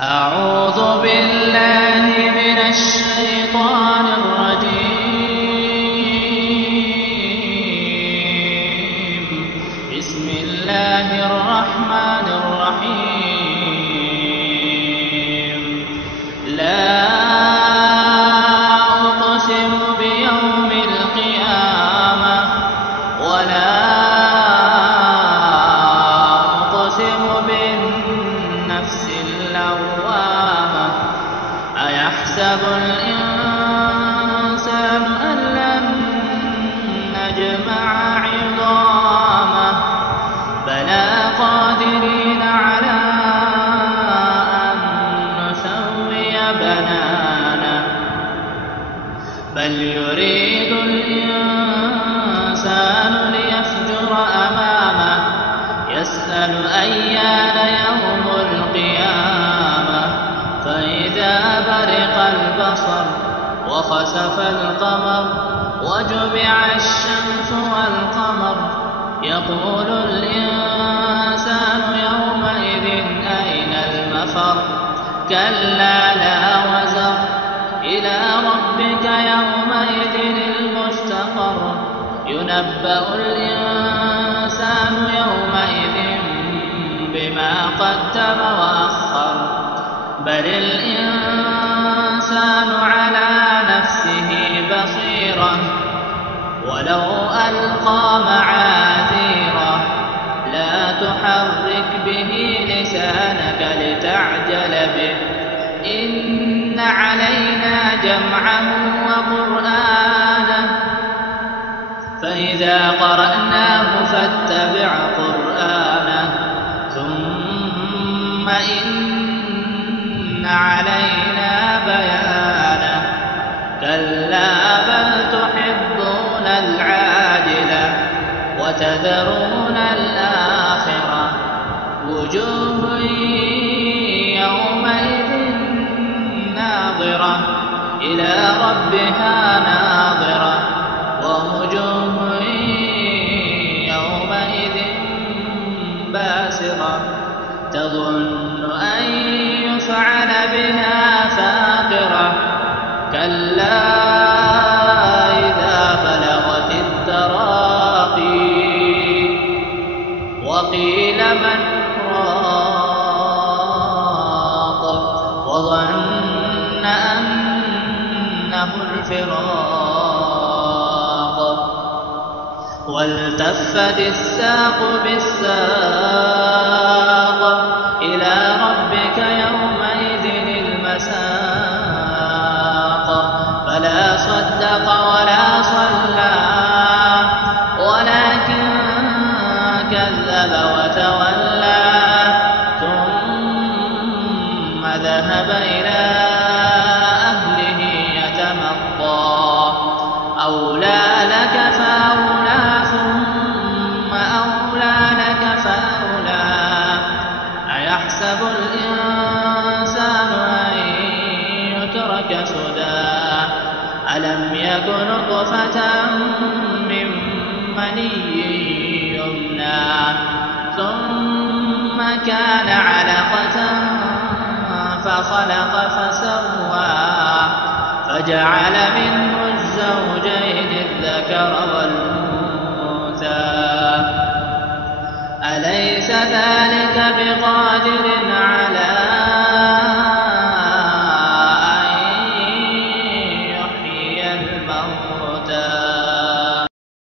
أعوذ بالله من الشيطان الرجيم. بسم الله الرحمن الرحيم. لا أقسم بيوم القيامة ولا أقسم بالنفس اللوامة. أيحسب الإنسان أن لن نجمع عظامه بلى قادرين على أن نسوي بنانه بل يريد الإنسان ليفجر أمامه يسأل أيان يوم القيامة فإذا برق البصر وخسف القمر وجمع الشمس والقمر يقول الإنسان يومئذ أين المفر كلا لا وزر إلى ربك يومئذ المستقر ينبأ الإنسان يومئذ بما قدم وأخر بل الإنسان على نفسه بصيرة ولو ألقى معاذيره لا تحرك به لسانك لتعجل به إن علينا جمعه وقرآنه فإذا قرأناه فاتبع قرآنه ثم إن علينا بيانه كلا بل تحبون العاجلة وتذرون الآخرة وجوه يومئذ ناظرة إلى ربها ناظرة ووجوه يومئذ باسرة تظن أن يفعل بها فاقرة كلا إذا بلغت التراقي وقيل من راق وظن أنه الفراق والتفت الساق بالساق إلى ربك يومئذ المساق فلا صدق ولا صلى ولكن كذب وتولى ثم ذهب إلى أهله يتمطى أولى لك فأولى ثم أولى لك فأولى أيحسب الإنسان أن يترك سدى ألم يك نطفة من مني يمنى ثم كان علقة فخلق فسوى فجعل منه الزوجين الذكر والأنثى أليس ذلك بقادر